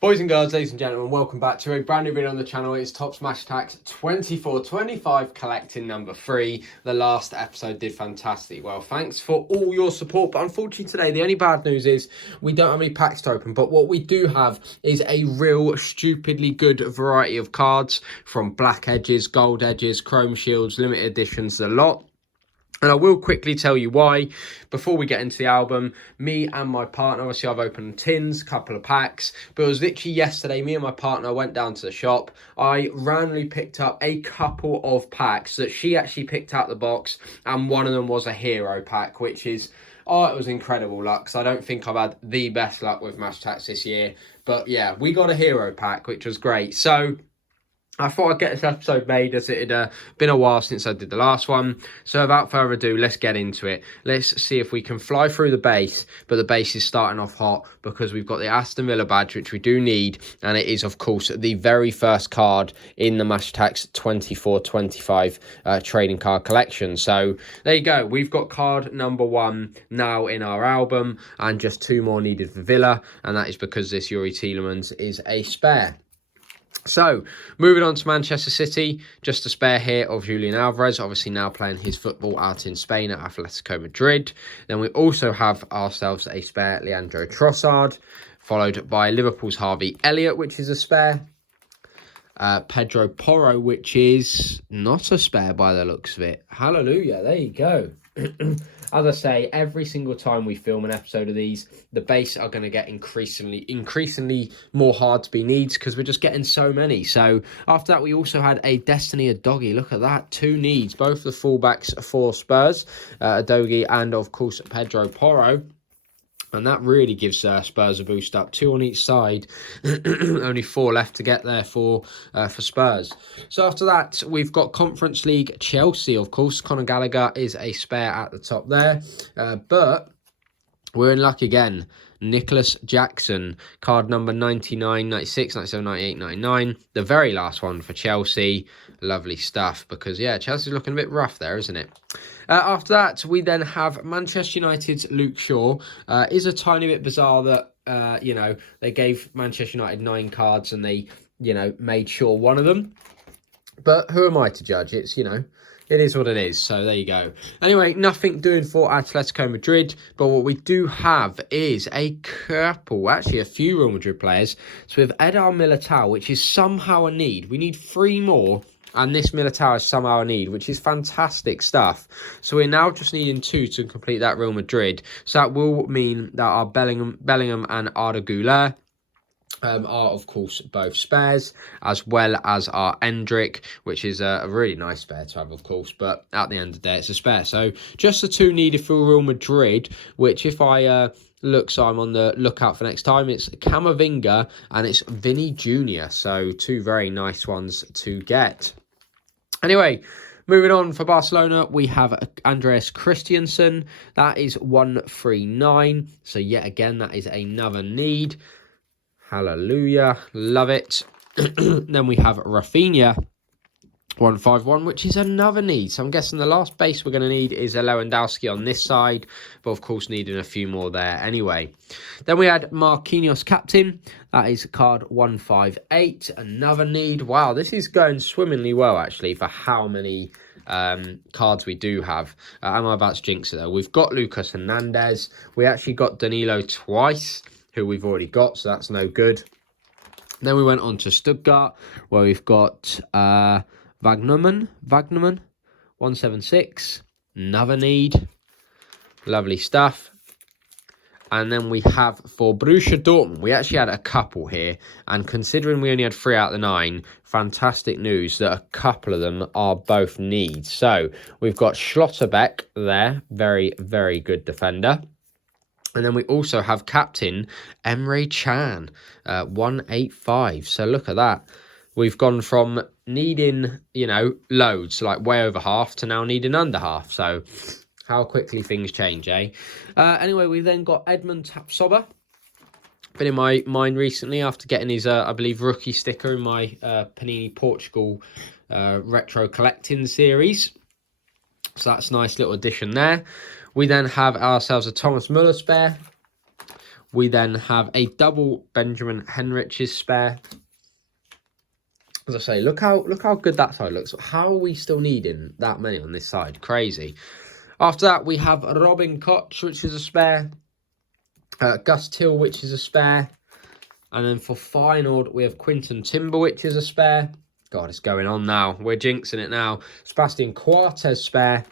Boys and girls, ladies and gentlemen, welcome back to a brand new video on the channel. It's Top Smash Attax 24-25 collecting number 3. The last episode did fantastic. Well, thanks for all your support. But unfortunately today, the only bad news is we don't have any packs to open. But what we do have is a real stupidly good variety of cards from black edges, gold edges, chrome shields, limited editions, a lot. And I will quickly tell you why. Before we get into the album, me and my partner, obviously I've opened tins, a couple of packs, but it was literally yesterday, me and my partner went down to the shop. I randomly picked up a couple of packs that she actually picked out the box, and one of them was a hero pack, which is, oh, it was incredible luck, because I don't think I've had the best luck with Smash Attax this year. But yeah, we got a hero pack, which was great. So I thought I'd get this episode made as it had been a while since I did the last one. So without further ado, let's get into it. Let's see if we can fly through the base, but the base is starting off hot because we've got the Aston Villa badge, which we do need, and it is, of course, the very first card in the Smash Attax 24-25 trading card collection. So there you go. We've got card number 1 now in our album, and just 2 more needed for Villa, and that is because this Yuri Tielemans is a spare. So, moving on to Manchester City, just a spare here of Julian Alvarez, obviously now playing his football out in Spain at Atletico Madrid. Then we also have ourselves a spare Leandro Trossard, followed by Liverpool's Harvey Elliott, which is a spare. Pedro Porro, which is not a spare by the looks of it. Hallelujah, there you go. As I say, every single time we film an episode of these, the base are going to get increasingly more hard to be needs because we're just getting so many. So after that, we also had a Destiny Adogi. Look at that, 2 needs, both the fullbacks for Spurs, Adogi and of course Pedro Porro. And that really gives Spurs a boost up. 2 on each side. Only 4 left to get there for Spurs. So after that, we've got Conference League Chelsea, of course. Conor Gallagher is a spare at the top there. But we're in luck again. Nicholas Jackson, card number 99, 96, 97, 98, 99. The very last one for Chelsea. Lovely stuff because, yeah, Chelsea's looking a bit rough there, isn't it? After that, we then have Manchester United's Luke Shaw. Is a tiny bit bizarre that, they gave Manchester United 9 cards and they, made Shaw one of them. But who am I to judge? It's, it is what it is. So there you go. Anyway, nothing doing for Atletico Madrid. But what we do have is a few Real Madrid players. So we have Eder Militao, which is somehow a need. We need 3 more. And this Militao is somehow a need, which is fantastic stuff. So we're now just needing 2 to complete that Real Madrid. So that will mean that our Bellingham and Arda Güler are, of course, both spares, as well as our Endrick, which is a really nice spare to have, of course. But at the end of the day, it's a spare. So just the 2 needed for Real Madrid, which if I... so I'm on the lookout for next time. It's Camavinga and it's Vinny Jr. So 2 very nice ones to get. Anyway, moving on for Barcelona, we have Andreas Christensen. That is 139. So yet again, that is another need. Hallelujah. Love it. Then we have Rafinha. 151, which is another need. So I'm guessing the last base we're going to need is a Lewandowski on this side, but of course needing a few more there anyway. Then we had Marquinhos captain. That is card 158, another need. Wow, this is going swimmingly well actually for how many cards we do have. Am I about to jinx it though? We've got Lucas Hernandez. We actually got Danilo twice, who we've already got, so that's no good. Then we went on to Stuttgart, where we've got Wagnerman, 176, another need, lovely stuff. And then we have for Borussia Dortmund, we actually had a couple here, and considering we only had 3 out of the 9, fantastic news that a couple of them are both needs. So we've got Schlotterbeck there, very, very good defender. And then we also have captain Emre Can, 185. So look at that. We've gone from needing, loads, like way over half, to now needing under half. So how quickly things change, eh? Anyway, we've then got Edmund Tapsoba. Been in my mind recently after getting his, I believe, rookie sticker in my Panini Portugal retro collecting series. So that's a nice little addition there. We then have ourselves a Thomas Muller spare. We then have a double Benjamin Henrich's spare. As I say, look how good that side looks. How are we still needing that many on this side? Crazy. After that, we have Robin Koch, which is a spare. Gus Till, which is a spare. And then for Feyenoord, we have Quinton Timber, which is a spare. God, it's going on now. We're jinxing it now. Sebastian Coates spare.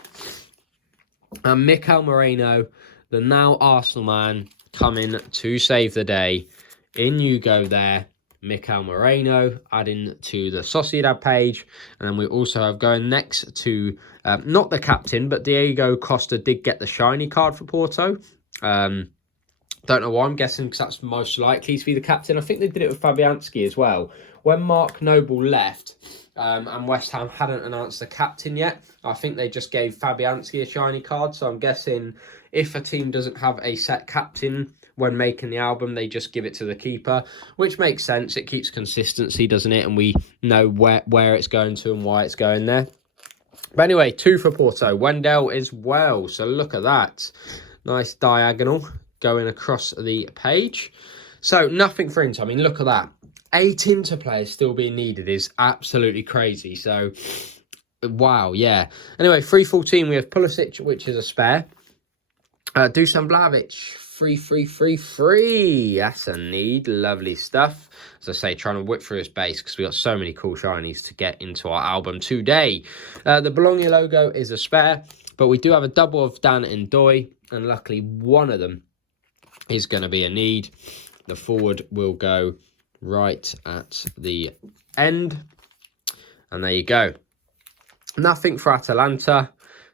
And Mikel Moreno, the now Arsenal man, coming to save the day. In you go there. Mikel Moreno adding to the Sociedad page. And then we also have going next to, not the captain, but Diego Costa did get the shiny card for Porto. Don't know why, I'm guessing because that's most likely to be the captain. I think they did it with Fabianski as well. When Mark Noble left and West Ham hadn't announced the captain yet, I think they just gave Fabianski a shiny card. So I'm guessing if a team doesn't have a set captain when making the album, they just give it to the keeper, which makes sense. It keeps consistency, doesn't it? And we know where it's going to and why it's going there. But anyway, 2 for Porto. Wendell as well. So look at that. Nice diagonal going across the page. So nothing for Inter. I mean, look at that. 8 Inter players still being needed is absolutely crazy. So, wow, yeah. Anyway, 3-14, we have Pulisic, which is a spare. Dusan Vlahovic, free. That's a need. Lovely stuff. As I say, trying to whip through his base because we got so many cool shinies to get into our album today. The Bologna logo is a spare, but we do have a double of Dan and Doy, and luckily one of them is going to be a need. The forward will go right at the end. And there you go. Nothing for Atalanta.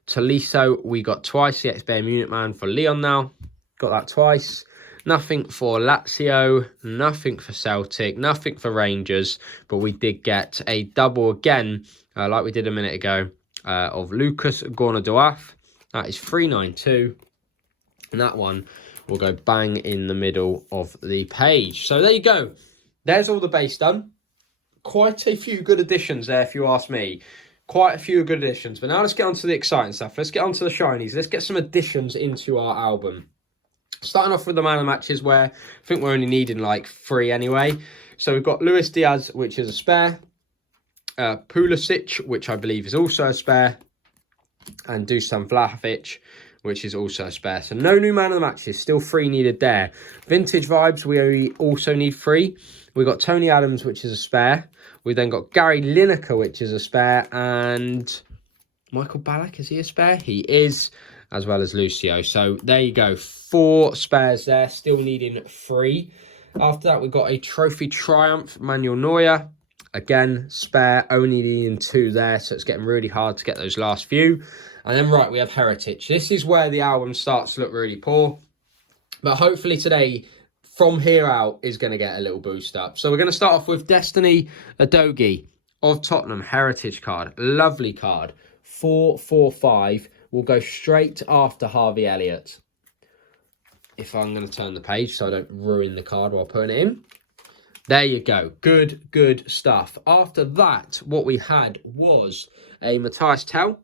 Tolisso, we got twice. The ex-Bayern Munich man for Lyon now. Got that twice. Nothing for Lazio. Nothing for Celtic. Nothing for Rangers. But we did get a double again, like we did a minute ago, of Lucas Gornadoaf. That is 392. And that one will go bang in the middle of the page. So there you go. There's all the base done. Quite a few good additions there, if you ask me. Quite a few good additions. But now let's get on to the exciting stuff. Let's get on to the shinies. Let's get some additions into our album. Starting off with the man of matches, where I think we're only needing like 3 anyway. So we've got Luis Diaz, which is a spare. Pulisic, which I believe is also a spare. And Dusan Vlahovic, which is also a spare. So no new man of the matches, still 3 needed there. Vintage vibes, we also need 3. We've got Tony Adams, which is a spare. We then got Gary Lineker, which is a spare. And Michael Ballack, is he a spare? He is, as well as Lucio. So there you go, 4 spares there, still needing 3. After that, we've got a Trophy Triumph, Manuel Neuer. Again, spare, only needing 2 there. So it's getting really hard to get those last few. And then, right, we have Heritage. This is where the album starts to look really poor. But hopefully today, from here out, is going to get a little boost up. So we're going to start off with Destiny Udogie of Tottenham. Heritage card. Lovely card. 445. We'll go straight after Harvey Elliott. If I'm going to turn the page so I don't ruin the card while putting it in. There you go. Good stuff. After that, what we had was a Matthias Tell.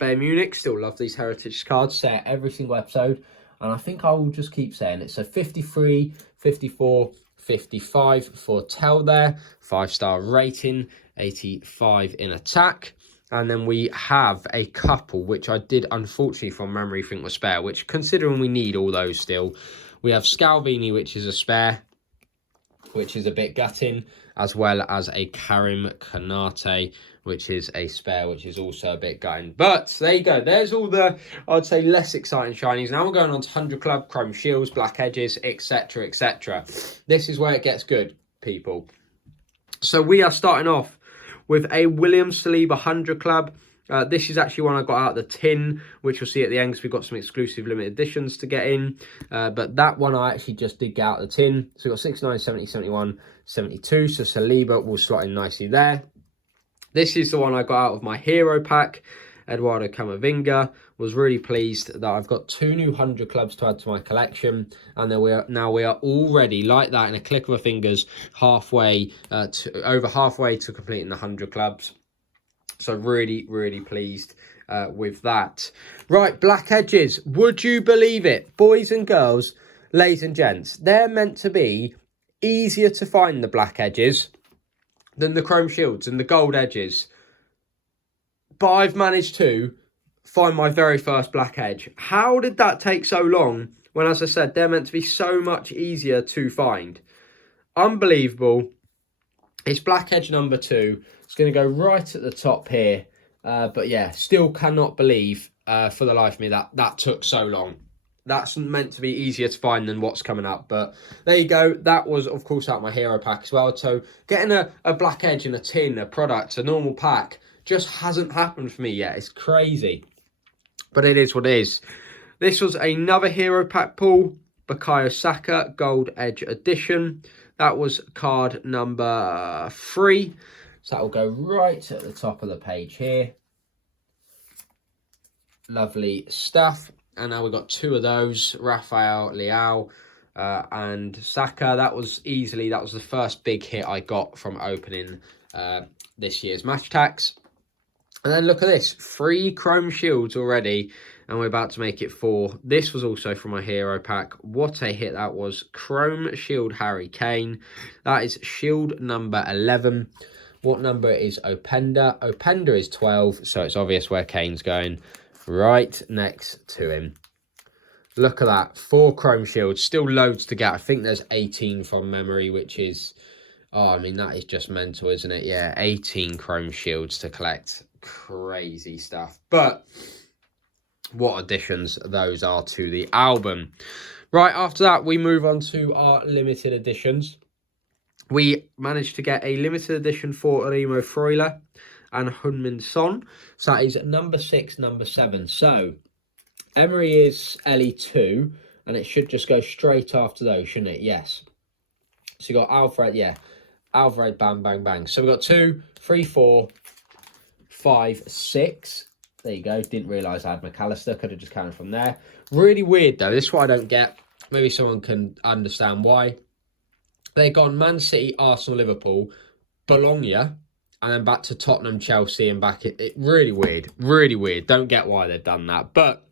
Bayern Munich, still love these heritage cards, say it every single episode, and I think I will just keep saying it. So 53, 54, 55 for Tell there, 5-star rating, 85 in attack, and then we have a couple, which I did unfortunately from memory think was spare, which considering we need all those still, we have Scalvini, which is a spare, which is a bit gutting, as well as a Karim Konate, which is a spare, which is also a bit gutting. But there you go. There's all the, I'd say, less exciting shinies. Now we're going on to 100 Club, Chrome Shields, Black Edges, etc., etc. This is where it gets good, people. So we are starting off with a William Saliba 100 Club. This is actually one I got out of the tin, which you'll see at the end because we've got some exclusive limited editions to get in. But that one I actually just did get out of the tin. So we've got 69, 70, 71, 72. So Saliba will slot in nicely there. This is the one I got out of my hero pack. Eduardo Camavinga. Was really pleased that I've got 2 new 100 clubs to add to my collection. And then we are already, like that, in a click of a fingers, over halfway to completing the 100 clubs. So really pleased with that. Right, Black Edges. Would you believe it? Boys and girls, ladies and gents, they're meant to be easier to find, the black edges, than the chrome shields and the gold edges. But I've managed to find my very first black edge. How did that take so long when, as I said, they're meant to be so much easier to find? Unbelievable. It's black edge number 2. It's going to go right at the top here. But yeah, still cannot believe for the life of me that took so long. That's meant to be easier to find than what's coming up. But there you go. That was, of course, out my hero pack as well. So getting a black edge in a tin, a product, a normal pack, just hasn't happened for me yet. It's crazy. But it is what it is. This was another hero pack pull. Bukayo Saka, Gold Edge Edition. That was card number 3. So that will go right at the top of the page here. Lovely stuff. And now we've got 2 of those. Rafael Leao and Saka. That was the first big hit I got from opening this year's Match Attax. And then look at this. 3 chrome shields already. And we're about to make it 4. This was also from my hero pack. What a hit that was. Chrome Shield Harry Kane. That is shield number 11. What number is Openda? Openda is 12. So it's obvious where Kane's going. Right next to him. Look at that. 4 chrome shields. Still loads to get. I think there's 18 from memory, which is... Oh, I mean, that is just mental, isn't it? Yeah, 18 chrome shields to collect. Crazy stuff. But... what additions those are to the album. Right, after that, we move on to our limited editions. We managed to get a limited edition for Remo Freuler and Heung-min Son. So that is number 6, number 7. So, Emery is LE2, and it should just go straight after those, shouldn't it? Yes. So you got Alfred, yeah. Alfred, bang, bang, bang. So we've got 2, 3, 4, 5, 6... There you go. Didn't realise I had McAllister. Could have just counted from there. Really weird, though. This is what I don't get. Maybe someone can understand why. They've gone Man City, Arsenal, Liverpool, Bologna, and then back to Tottenham, Chelsea, and back. It really weird. Really weird. Don't get why they've done that. But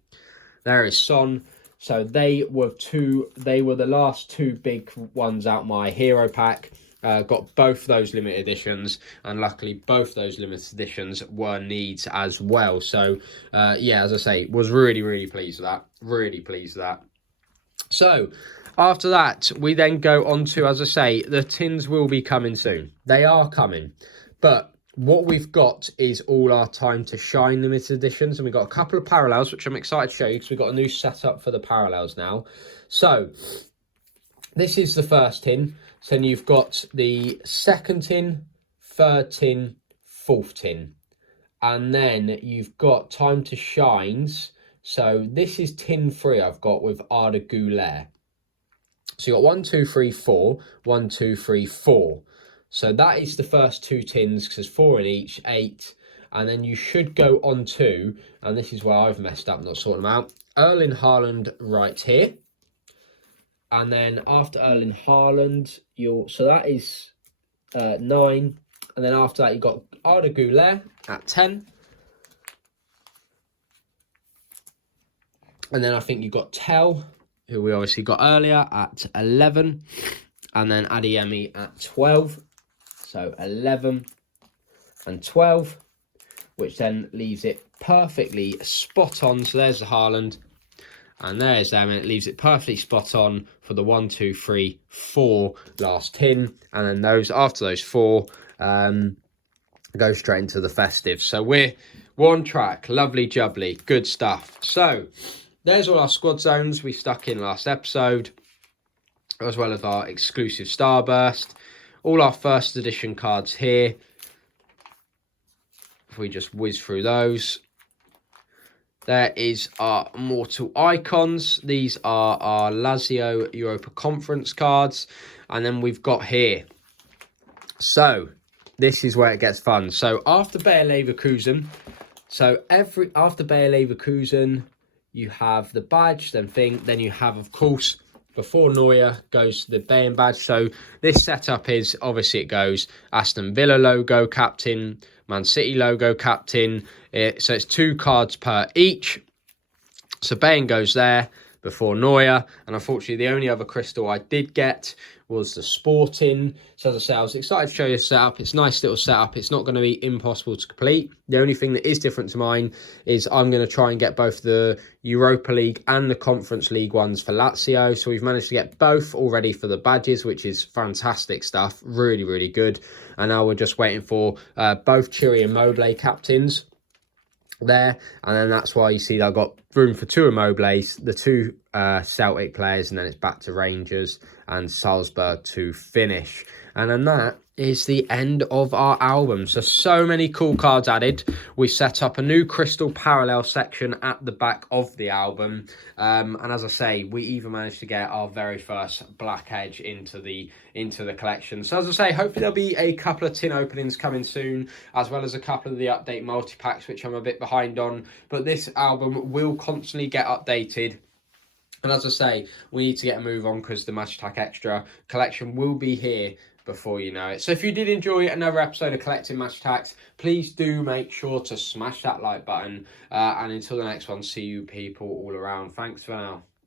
there is Son. So they were the last 2 big ones out my hero pack. Got both those limited editions, and luckily both those limited editions were needs as well. So, yeah, as I say, was really, really pleased with that. Really pleased with that. So, after that, we then go on to, as I say, the tins will be coming soon. They are coming. But what we've got is all our Time to Shine limited editions, and we've got a couple of parallels, which I'm excited to show you because we've got a new setup for the parallels now. So, this is the first tin. So then you've got the second tin, third tin, fourth tin. And then you've got Time to Shines. So this is tin 3 I've got with Arda Güler. So you've got 1, 2, 3, 4. 1, 2, 3, 4. So that is the first 2 tins because there's 4 in each, 8. And then you should go on to, and this is where I've messed up, not sorting them out, Erling Haaland right here. And then after Erling Haaland, so that is 9. And then after that, you've got Arda Güler at 10. And then I think you've got Tell, who we obviously got earlier, at 11. And then Adeyemi at 12. So 11 and 12, which then leaves it perfectly spot on. So there's the Haaland. And there's them, and it leaves it perfectly spot on for the 1, 2, 3, 4 last tin. And then those, after those 4, go straight into the festive. So we're on track. Lovely jubbly. Good stuff. So there's all our squad zones we stuck in last episode, as well as our exclusive Starburst. All our first edition cards here. If we just whiz through those. There is our Mortal Icons. These are our Lazio Europa Conference cards. And then we've got here. So, this is where it gets fun. So, after Bayer Leverkusen, after Bayer Leverkusen, you have the badge, then you have, of course, before Neuer goes to the Bayern badge. So, this setup is, obviously it goes Aston Villa logo, captain, Man City logo, captain. So it's 2 cards per each. So Bayern goes there. before Neuer. And unfortunately, the only other crystal I did get was the Sporting. So as I say, I was excited to show you the setup. It's a nice little setup. It's not going to be impossible to complete. The only thing that is different to mine is I'm going to try and get both the Europa League and the Conference League ones for Lazio. So we've managed to get both already for the badges, which is fantastic stuff. Really, really good. And now we're just waiting for both Chiri and Mobley captains there, and then that's why you see that I've got room for 2 Immobiles, the 2 Celtic players, and then it's back to Rangers and Salzburg to finish. And then that is the end of our album. So many cool cards added. We set up a new crystal parallel section at the back of the album, and as I say, we even managed to get our very first black edge into the collection. So as I say, hopefully there'll be a couple of tin openings coming soon, as well as a couple of the update multi-packs, which I'm a bit behind on, but this album will constantly get updated. And as I say, we need to get a move on because the Match Attack Extra collection will be here before you know it. So if you did enjoy another episode of Collecting Match Attacks, please do make sure to smash that like button. And until the next one, see you people all around. Thanks for now.